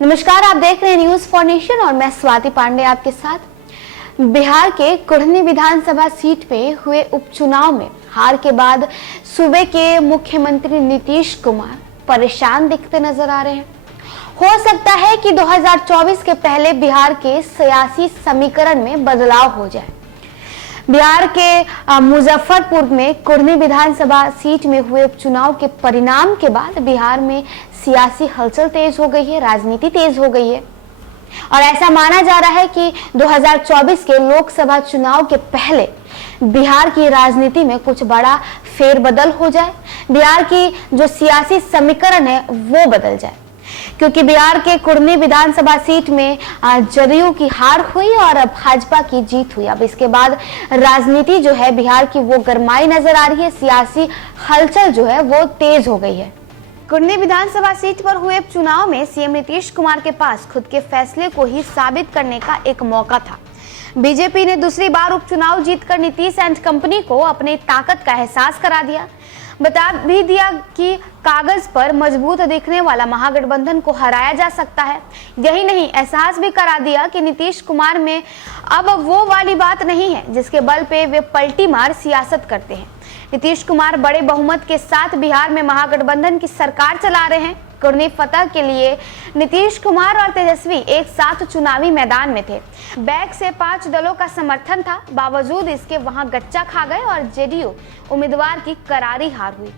नमस्कार, आप देख रहे हैं न्यूज फॉर नेशन और मैं स्वाति पांडे आपके साथ। बिहार के कुढ़नी विधानसभा सीट पे हुए उपचुनाव में हार के बाद सूबे के मुख्यमंत्री नीतीश कुमार परेशान दिखते नजर आ रहे हैं। हो सकता है कि 2024 के पहले बिहार के सियासी समीकरण में बदलाव हो जाए। बिहार के मुजफ्फरपुर में कुढ़नी विधानसभा सीट में हुए उपचुनाव के परिणाम के बाद बिहार में सियासी हलचल तेज हो गई है, राजनीति तेज हो गई है और ऐसा माना जा रहा है कि 2024 के लोकसभा चुनाव के पहले बिहार की राजनीति में कुछ बड़ा फेरबदल हो जाए, बिहार की जो सियासी समीकरण है वो बदल जाए, क्योंकि बिहार के कुढ़नी विधानसभा सीट में जदयू की हार हुई और भाजपा की जीत हुई। अब इसके बाद राजनीति जो है बिहार की वो गरमाई नजर आ रही है, सियासी हलचल जो है वो तेज हो गई है। कुढ़नी विधानसभा सीट पर हुए चुनाव में सीएम नीतीश कुमार के पास खुद के फैसले को ही साबित करने का एक मौका था। बीजेपी ने दूसरी बार उपचुनाव जीतकर नीतीश एंड कंपनी को अपनी ताकत का एहसास करा दिया, बता भी दिया कि कागज पर मजबूत दिखने वाला महागठबंधन को हराया जा सकता है। यही नहीं, एहसास भी करा दिया कि नीतीश कुमार में अब वो वाली बात नहीं है जिसके बल पे वे पलटी मार सियासत करते हैं। नीतीश कुमार बड़े बहुमत के साथ बिहार में महागठबंधन की सरकार चला रहे हैं। कुढ़नी फतह के लिए नीतीश कुमार और तेजस्वी एक साथ चुनावी मैदान में थे। बैक से 5 दलों का समर्थन था, बावजूद इसके वहां गच्चा खा गए और जेडीयू उम्मीदवार की करारी हार हुई।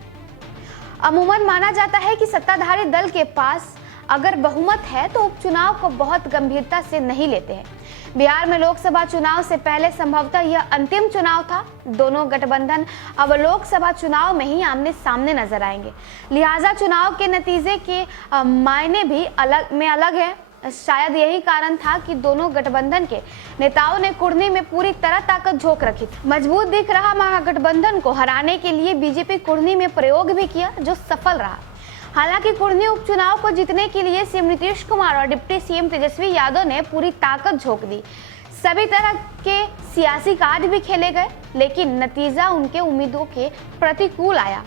अमूमन माना जाता है कि सत्ताधारी दल के पास अगर बहुमत है तो उपचुनाव को बहुत गंभीरता से नहीं लेते हैं। बिहार में लोकसभा चुनाव से पहले संभवतः यह अंतिम चुनाव था। दोनों गठबंधन अब लोकसभा चुनाव में ही आमने सामने नजर आएंगे, लिहाजा चुनाव के नतीजे के मायने भी अलग है। शायद यही कारण था कि दोनों गठबंधन के नेताओं ने कुढ़नी में पूरी तरह ताकत झोंक रखी थी। मजबूत दिख रहा महागठबंधन को हराने के लिए बीजेपी कुढ़नी में प्रयोग भी किया, जो सफल रहा। हालांकि कुढ़नी उपचुनाव को जीतने के लिए सीएम नीतीश कुमार और डिप्टी सीएम तेजस्वी यादव ने पूरी ताकत झोंक दी। सभी तरह के सियासी कार्ड भी खेले गए, लेकिन नतीजा उनके उम्मीदों के प्रतिकूल आया।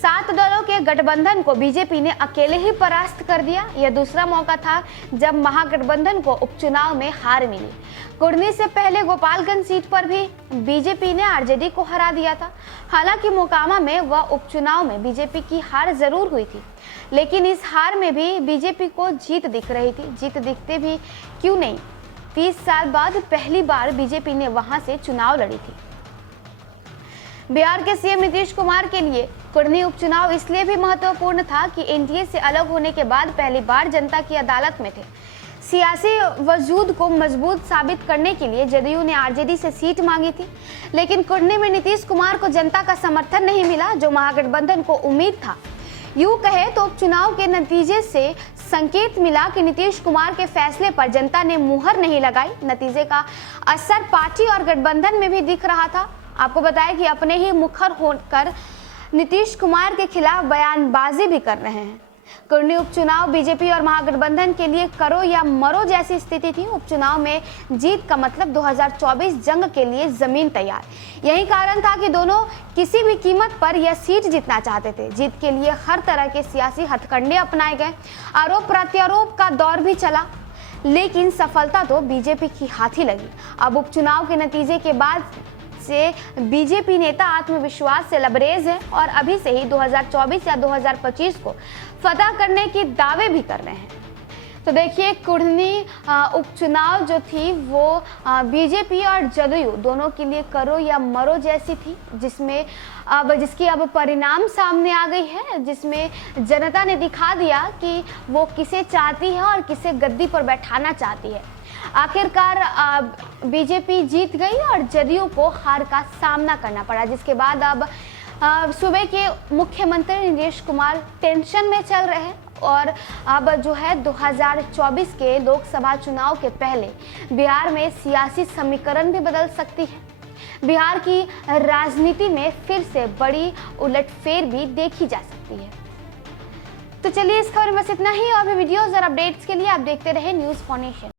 7 दलों के गठबंधन को बीजेपी ने अकेले ही परास्त कर दिया। यह दूसरा मौका था जब महागठबंधन को उपचुनाव में हार मिली। कुढ़नी से पहले गोपालगंज सीट पर भी बीजेपी ने आरजेडी को हरा दिया था। हालांकि मोकामा में वह उपचुनाव में बीजेपी की हार जरूर हुई थी, लेकिन इस हार में भी बीजेपी को जीत दिख रही थी। जीत दिखते भी क्यों नहीं, 30 साल बाद पहली बार बीजेपी ने वहां से चुनाव लड़ी थी। बिहार के सीएम नीतीश कुमार के लिए कुढ़नी उपचुनाव इसलिए भी महत्वपूर्ण था कि एनडीए से अलग होने के बाद पहली बार जनता की अदालत में थे। सियासी वजूद को मजबूत साबित करने के लिए जदयू ने आरजेडी से सीट मांगी थी, लेकिन कुढ़नी में नीतीश कुमार को जनता का समर्थन नहीं मिला, जो महागठबंधन को उम्मीद था। यूं कहे तो उपचुनाव के नतीजे से संकेत मिला कि नीतीश कुमार के फैसले पर जनता ने मुहर नहीं लगाई। नतीजे का असर पार्टी और गठबंधन में भी दिख रहा था। आपको बताया कि अपने ही मुखर होकर नीतीश कुमार के खिलाफ बयानबाजी भी कर रहे हैं। कुढ़नी उपचुनाव बीजेपी और महागठबंधन के लिए करो या मरो जैसी स्थिति थी। उपचुनाव में जीत का मतलब 2024 जंग के लिए जमीन तैयार। यही कारण था कि दोनों किसी भी कीमत पर यह सीट जीतना चाहते थे। जीत के लिए हर तरह के सियासी हथकंडे अपनाए गए। आरोप प्रत्यारोप का दौर भी चला, लेकिन सफलता तो बीजेपी की हाथ ही लगी। अब उपचुनाव के नतीजे के बाद से बीजेपी नेता आत्मविश्वास से लबरेज है और अभी से ही 2024 या 2025 को फतह करने के दावे भी कर रहे हैं। तो देखिए, कुढ़नी उपचुनाव जो थी वो बीजेपी और जदयू दोनों के लिए करो या मरो जैसी थी, जिसकी अब परिणाम सामने आ गई है, जिसमें जनता ने दिखा दिया कि वो किसे चाहती है और किसे गद्दी पर बैठाना चाहती है। आखिरकार बीजेपी जीत गई और जदयू को हार का सामना करना पड़ा, जिसके बाद अब सूबे के मुख्यमंत्री नीतीश कुमार टेंशन में चल रहे हैं और अब जो है 2024 के लोकसभा चुनाव के पहले बिहार में सियासी समीकरण भी बदल सकती है। बिहार की राजनीति में फिर से बड़ी उलटफेर भी देखी जा सकती है। तो चलिए, इस खबर में बस इतना ही और भी वीडियोस और अपडेट्स के लिए आप देखते रहे न्यूज फॉर नेशन।